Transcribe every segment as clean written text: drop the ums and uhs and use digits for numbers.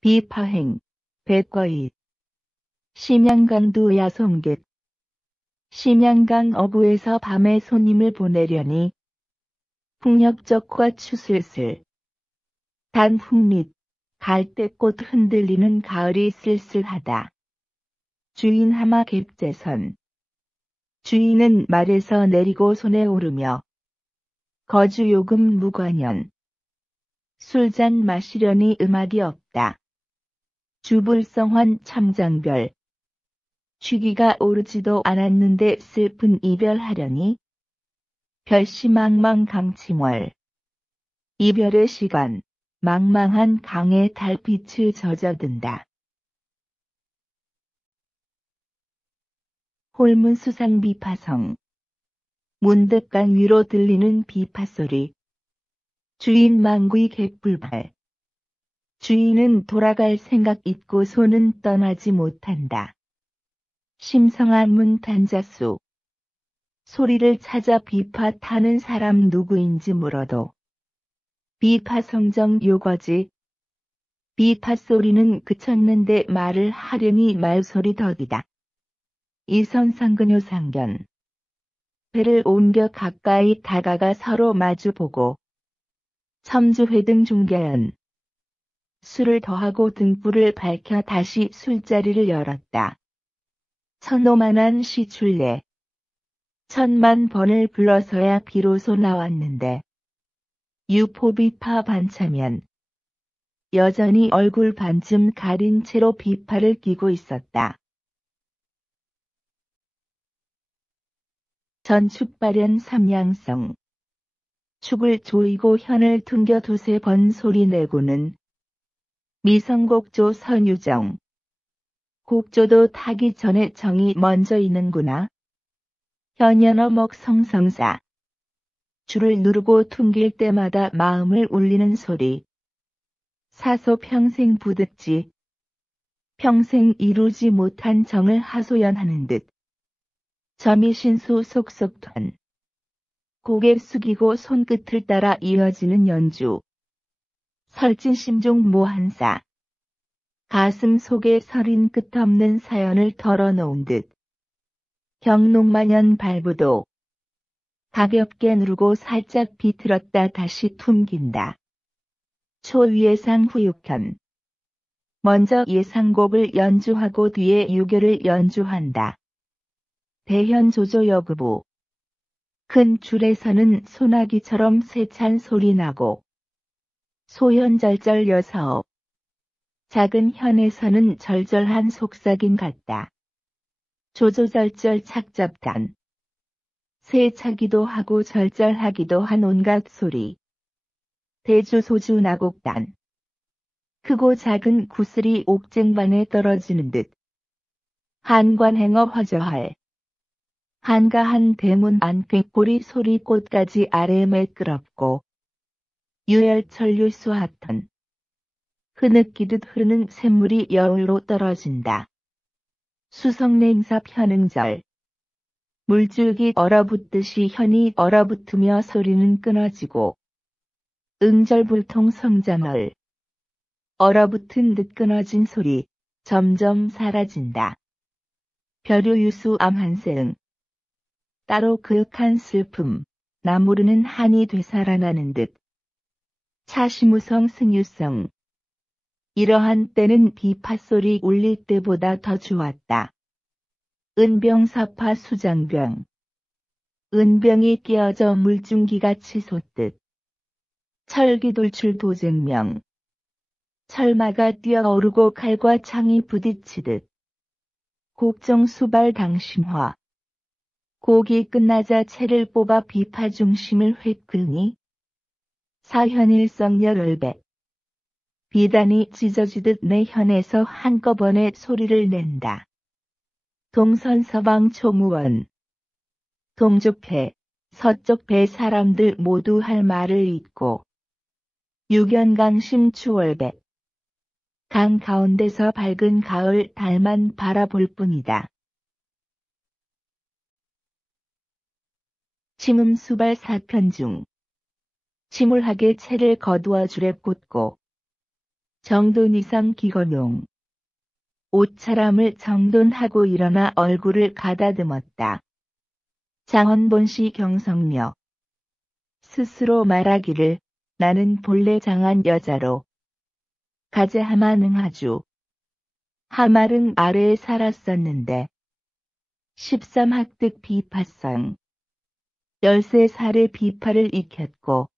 비파행, 백거잇. 심양강도 야송객. 심양강 어부에서 밤에 손님을 보내려니 풍력적과 추슬슬. 단풍잎, 갈대꽃 흔들리는 가을이 쓸쓸하다. 주인 하마 객재선. 주인은 말에서 내리고 손에 오르며 거주요금 무관연. 술잔 마시려니 음악이 없다. 주불성환 참장별. 취기가 오르지도 않았는데 슬픈 이별하려니 별시망망 강침월. 이별의 시간, 망망한 강에 달빛을 젖어든다. 홀문수상 비파성. 문득강 위로 들리는 비파소리. 주인 망구이 객불발. 주인은 돌아갈 생각 있고 손은 떠나지 못한다. 심성한 문 단자수. 소리를 찾아 비파 타는 사람 누구인지 물어도 비파성정 요거지. 비파소리는 그쳤는데 말을 하려니 말소리 덕이다. 이선상근요상견. 배를 옮겨 가까이 다가가 서로 마주보고 첨주회등 중견. 술을 더하고 등불을 밝혀 다시 술자리를 열었다. 천오만한 시출례. 10,000번을 불러서야 비로소 나왔는데 유포비파 반차면 여전히 얼굴 반쯤 가린 채로 비파를 끼고 있었다. 전축발현 삼양성. 축을 조이고 현을 퉁겨 두세 번 소리 내고는 미성곡조 선유정. 곡조도 타기 전에 정이 먼저 있는구나. 현연어먹 성성사. 줄을 누르고 퉁길 때마다 마음을 울리는 소리. 사소 평생 부득지. 평생 이루지 못한 정을 하소연하는 듯. 점이신수 속속턴. 고개 숙이고 손끝을 따라 이어지는 연주. 설진심중 모한사. 가슴 속에 서린 끝없는 사연을 털어놓은 듯. 경록만연 발부도. 가볍게 누르고 살짝 비틀었다 다시 퉁긴다. 초위예상 후육현. 먼저 예상곡을 연주하고 뒤에 유교를 연주한다. 대현조조여구부. 큰 줄에서는 소나기처럼 세찬 소리 나고 소현절절 여사업. 작은 현에서는 절절한 속삭임 같다. 조조절절 착잡단. 세차기도 하고 절절하기도 한 온갖 소리. 대주소주 나곡단. 크고 작은 구슬이 옥쟁반에 떨어지는 듯. 한관행어 허저할. 한가한 대문 안 꾀꼬리 소리꽃까지 아래에 매끄럽고 유열철류 수하턴. 흐느끼듯 흐르는 샘물이 여울로 떨어진다. 수성냉사 편응절. 물줄기 얼어붙듯이 현이 얼어붙으며 소리는 끊어지고 응절불통 성자널. 얼어붙은 듯 끊어진 소리 점점 사라진다. 벼류유수 암한세응. 따로 그윽한 슬픔, 나무르는 한이 되살아나는 듯. 차시무성 승유성. 이러한 때는 비파소리 울릴 때보다 더 좋았다. 은병사파 수장병. 은병이 끼어져 물중기같이 솟듯. 철기돌출 도쟁명. 철마가 뛰어오르고 칼과 창이 부딪히듯. 곡정수발 당심화. 곡이 끝나자 채를 뽑아 비파 중심을 획 긁니 사현일성열을백. 비단이 찢어지듯 내 현에서 한꺼번에 소리를 낸다. 동선서방 초무원. 동쪽배, 서쪽배 사람들 모두 할 말을 잇고 유견강심 추월백. 강 가운데서 밝은 가을 달만 바라볼 뿐이다. 침음수발 사편 중. 침울하게 채를 거두어 줄에 꽂고 정돈 이상 기건용. 옷차람을 정돈하고 일어나 얼굴을 가다듬었다. 장원본씨 경성녀. 스스로 말하기를 나는 본래 장한 여자로 가재하마능하주. 하마릉 아래에 살았었는데 13학득 비파성 13살의 비파를 익혔고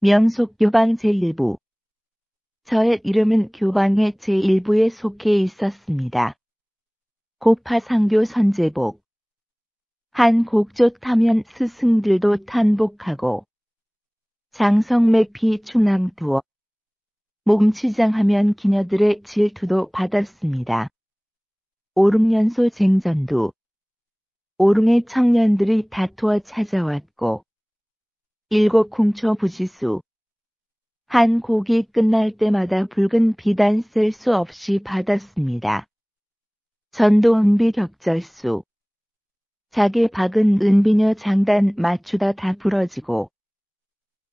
명속 교방 제1부. 저의 이름은 교방의 제1부에 속해 있었습니다. 고파상교 선제복. 한 곡조 타면 스승들도 탄복하고 장성맥피 충남두어. 몸치장하면 기녀들의 질투도 받았습니다. 오름연소 쟁전두. 오릉의 청년들이 다투어 찾아왔고 7 궁초 부지수. 한 곡이 끝날 때마다 붉은 비단 셀 수 없이 받았습니다. 전도 은비 격절수. 자기 박은 은비녀 장단 맞추다 다 부러지고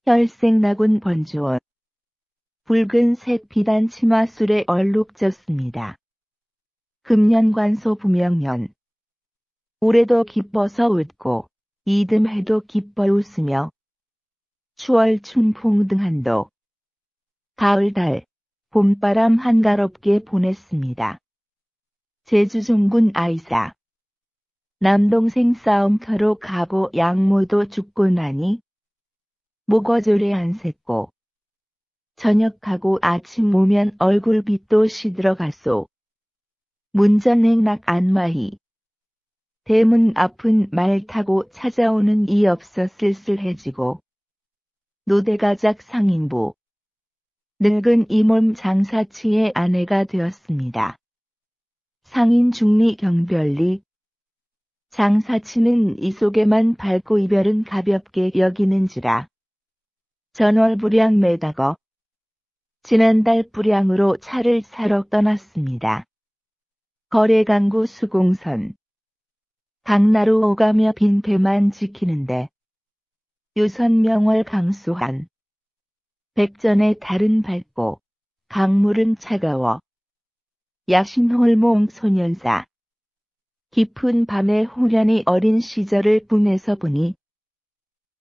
혈색나군 번주어. 붉은색 비단 치마술에 얼룩졌습니다. 금년관소 부명년. 올해도 기뻐서 웃고 이듬해도 기뻐 웃으며 추월 춘풍 등한도 가을달 봄바람 한가롭게 보냈습니다. 제주종군 아이사. 남동생 싸움터로 가고 양모도 죽고 나니 목어조례 안 샜고 저녁하고 아침 오면 얼굴빛도 시들어가소. 문전행락 안마희. 대문 앞은 말 타고 찾아오는 이 없어 쓸쓸해지고 노대가작 상인부. 늙은 이몸 장사치의 아내가 되었습니다. 상인 중리 경별리. 장사치는 이 속에만 밟고 이별은 가볍게 여기는지라. 전월부량 매다거. 지난달 부량으로 차를 사러 떠났습니다. 거래강구 수공선. 강나루 오가며 빈배만 지키는데 유선명월 강수한. 백전의 달은 밝고 강물은 차가워. 야심홀몽 소년사. 깊은 밤에 후련히 어린 시절을 꿈에서 보니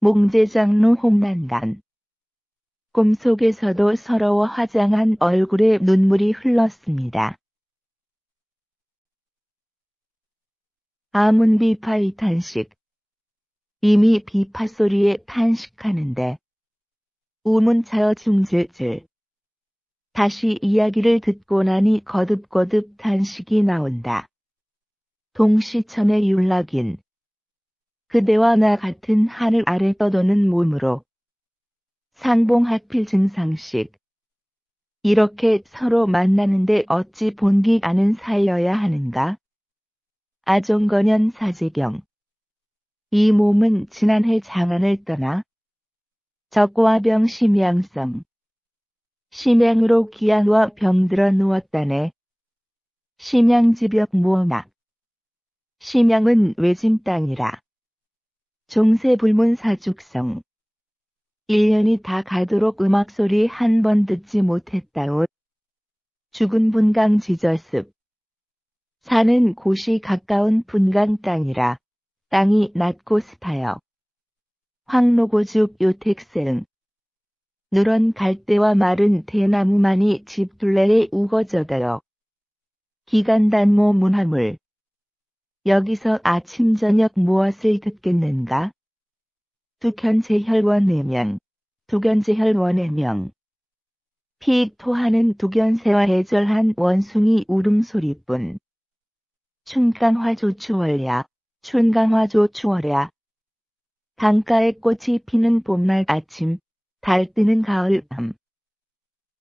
몽제장로 홍난간. 꿈속에서도 서러워 화장한 얼굴에 눈물이 흘렀습니다. 아문 비파의 탄식. 이미 비파 소리에 탄식하는데 우문차어 중질질. 다시 이야기를 듣고 나니 거듭거듭 탄식이 나온다. 동시천의 율락인. 그대와 나 같은 하늘 아래 떠도는 몸으로. 상봉하필 증상식. 이렇게 서로 만나는데 어찌 본기 아는 사이여야 하는가? 아종건연 사재경. 이 몸은 지난해 장안을 떠나 적과병 심양성. 심양으로 기안와 병들어 누웠다네. 심양지벽 무어막. 심양은 외진 땅이라. 종세불문 사죽성. 1년이 다 가도록 음악소리 한 번 듣지 못했다오. 죽은 분강 지저습. 사는 곳이 가까운 분강 땅이라. 땅이 낮고 습하여. 황노고죽 요택생. 누런 갈대와 마른 대나무만이 집 둘레에 우거져다요. 기간단모 문화물. 여기서 아침 저녁 무엇을 듣겠는가? 두견제혈원의 명. 두견제혈원의 명. 피익 토하는 두견새와 애절한 원숭이 울음소리뿐. 춘강화조 추월야. 춘강화조 추월야. 강가에 꽃이 피는 봄날 아침. 달 뜨는 가을 밤.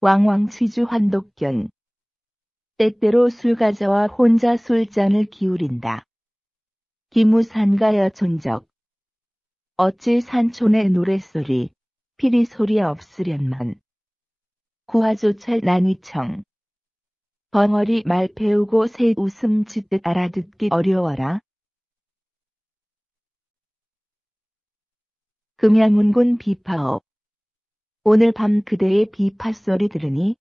왕왕치주 환독견. 때때로 술가자와 혼자 술잔을 기울인다. 기무산가여 촌적. 어찌 산촌의 노랫소리, 피리소리 없으련만. 구하조철 난위청. 벙어리 말 배우고 새 웃음 짓듯 알아듣기 어려워라. 금양문군 비파업. 오늘 밤 그대의 비파 소리 들으니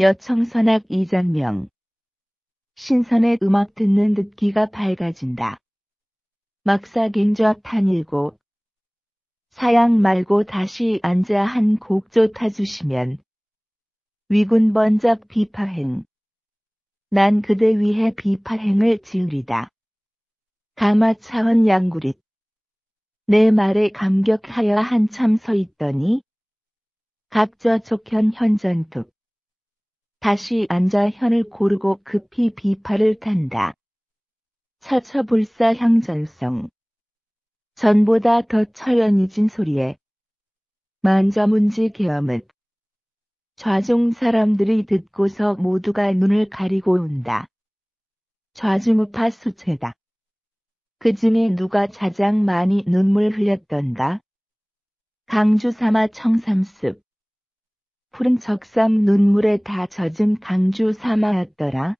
여청선악 이장명. 신선의 음악 듣는 듯 귀가 밝아진다. 막사갱좌 탄일고. 사양 말고 다시 앉아 한 곡조 타주시면. 위군번작 비파행. 난 그대 위해 비파행을 지으리다. 가마차원 양구릿. 내 말에 감격하여 한참 서 있더니 갑좌족현 현전툭. 다시 앉아 현을 고르고 급히 비파를 탄다. 처처불사 향전성. 전보다 더 처연해진 소리에 만저문지 계엄은 좌중 사람들이 듣고서 모두가 눈을 가리고 온다. 좌중우파 수채다. 그 중에 누가 가장 많이 눈물 흘렸던가? 강주사마 청삼습. 푸른 적삼 눈물에 다 젖은 강주사마였더라.